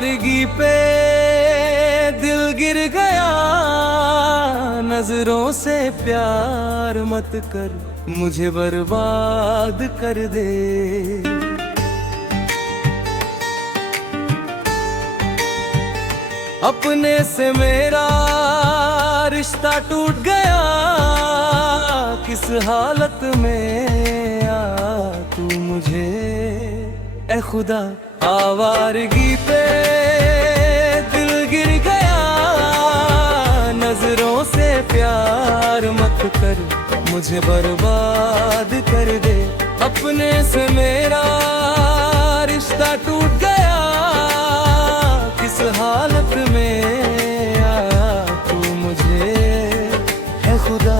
आवारगी पे दिल गिर गया, नजरों से प्यार मत कर, मुझे बर्बाद कर दे। अपने से मेरा रिश्ता टूट गया, किस हालत में आ तू मुझे ए खुदा। आवारगी पे दिल गिर गया, नजरों से प्यार मत कर, मुझे बर्बाद कर दे। अपने से मेरा रिश्ता टूट गया, किस हालत में आया तू मुझे है खुदा।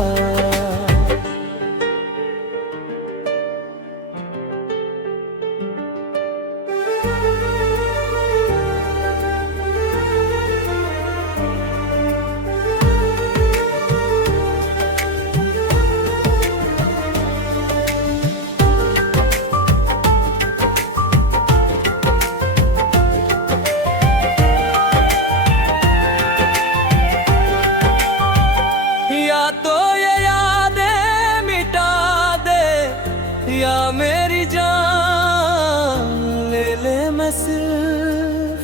या मेरी जान ले ले, मैं सिर्फ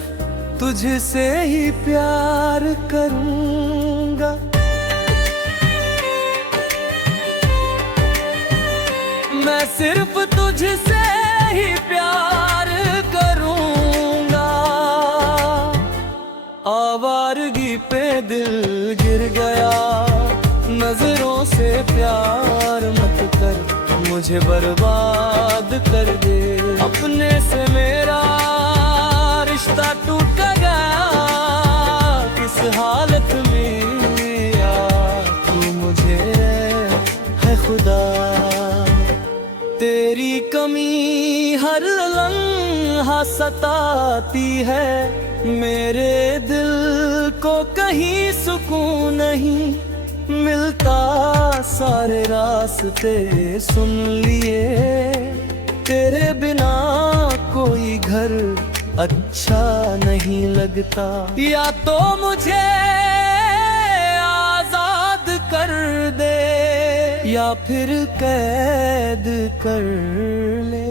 तुझसे ही प्यार करूंगा। मैं सिर्फ तुझसे ही प्यार करूंगा। आवारगी पे दिल गिर गया, नजरों से प्यार मत कर, मुझे बर्बाद कर दे। अपने से मेरा रिश्ता टूट गया, किस हालत में आ तू मुझे है खुदा। तेरी कमी हर लम्हा सताती है, मेरे दिल को कहीं सुकून नहीं मिलता। सारे रास्ते सुन लिए, तेरे बिना कोई घर अच्छा नहीं लगता। या तो मुझे आजाद कर दे, या फिर कैद कर ले।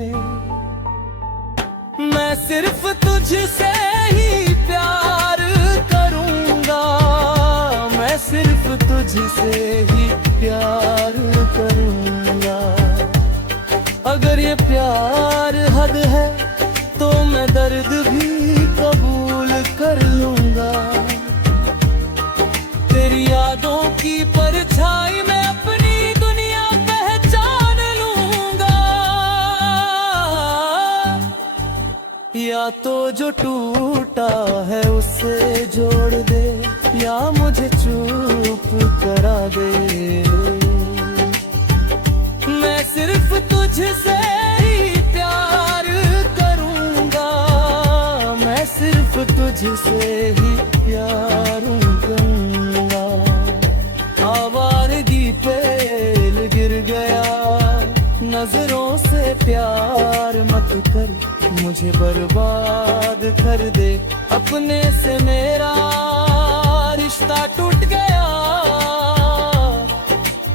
मैं सिर्फ तुझसे ही प्यार करूंगा, मैं सिर्फ तुझसे ही प्यार करूंगा। अगर ये प्यार हद है तो मैं दर्द भी कबूल कर लूंगा। तेरी यादों की परछाई में अपनी दुनिया पहचान लूंगा। या तो जो टूटा है उसे जोड़ दे, या मुझे चुप करा दे। मैं सिर्फ तुझसे ही प्यार करूंगा, मैं सिर्फ तुझसे ही प्यार करूंगा। आवारगी पे दिल गिर गया, नजरों से प्यार मत कर, मुझे बर्बाद कर दे। अपने से मेरा रिश्ता टूट गया,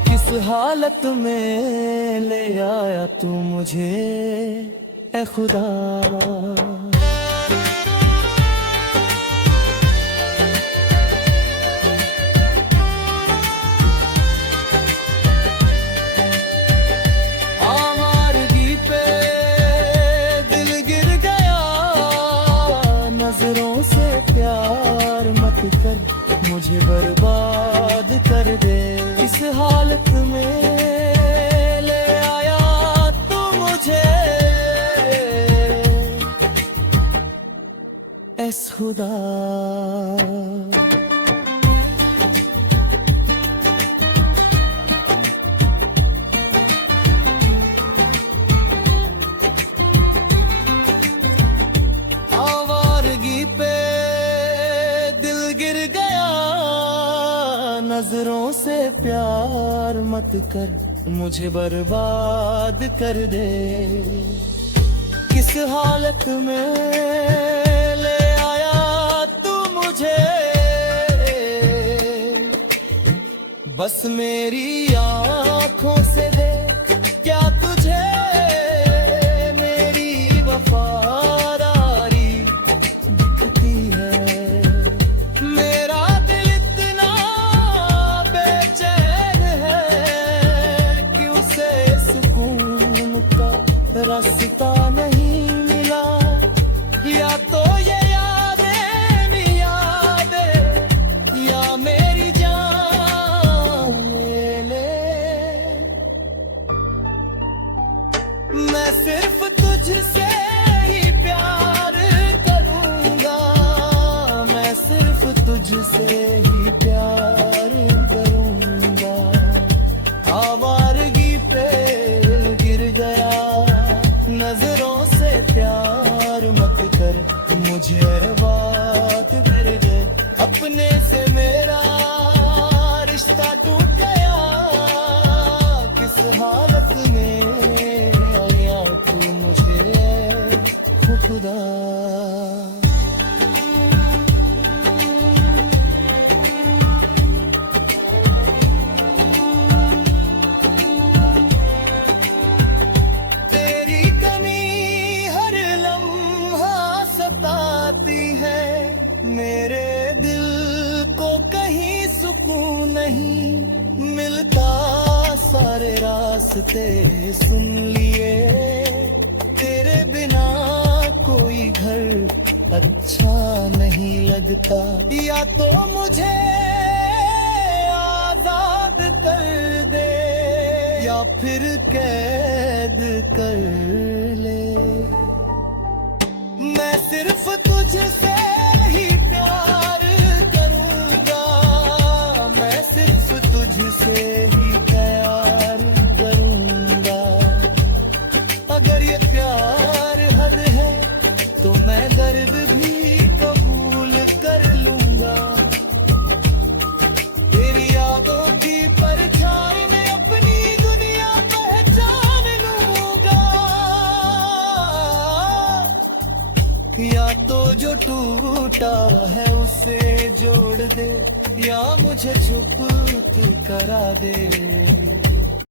किस हालत में ले आया तू मुझे ए खुदा। आवारगी पे दिल गिर गया, नजरों से प्यार मत कर, मुझे बर्बाद कर दे। इस हालत में ले आया तू मुझे ऐ खुदा। आवारगी पे दिल गिर गया, नजरों से प्यार मत कर, मुझे बर्बाद कर दे। किस हालत में ले आया मुझे, बस मेरी आंखों से दे क्या तुझे मेरी वफादारी दिखती है। मेरा दिल इतना बेचैन है कि उसे सुकून का रास्ता नहीं मिला। या तो ये यादें भी यादें या मेरी जान ले ले। मैं सिर्फ तुझसे ही प्यार करूंगा, मैं सिर्फ तुझसे ही प्यार करूंगा। आवारगी पे गिर गया, नजरों से प्यार मत कर, मुझे बात कर दे। अपने से मेरा रिश्ता टूट गया, किस हालत में आया तू मुझे खुदा। तेरी कमी हर लम्हा सताती है, मेरे दिल को कहीं सुकून नहीं मिलता। सारे रास्ते सुन लिए, तेरे बिना कोई घर अच्छा नहीं लगता। या तो मुझे आजाद कर दे या फिर कैद कर ले। मैं सिर्फ तुझसे ही प्यार करूंगा, मैं सिर्फ तुझसे ही प्यार करूंगा। अगर ये प्यार हद है तो मैं दर्द भी कबूल कर लूंगा। तेरी यादों की परछाई में अपनी दुनिया पहचान लूंगा। या तो जो टूटा है उसे जोड़ दे, या मुझे चुप तू करा दे।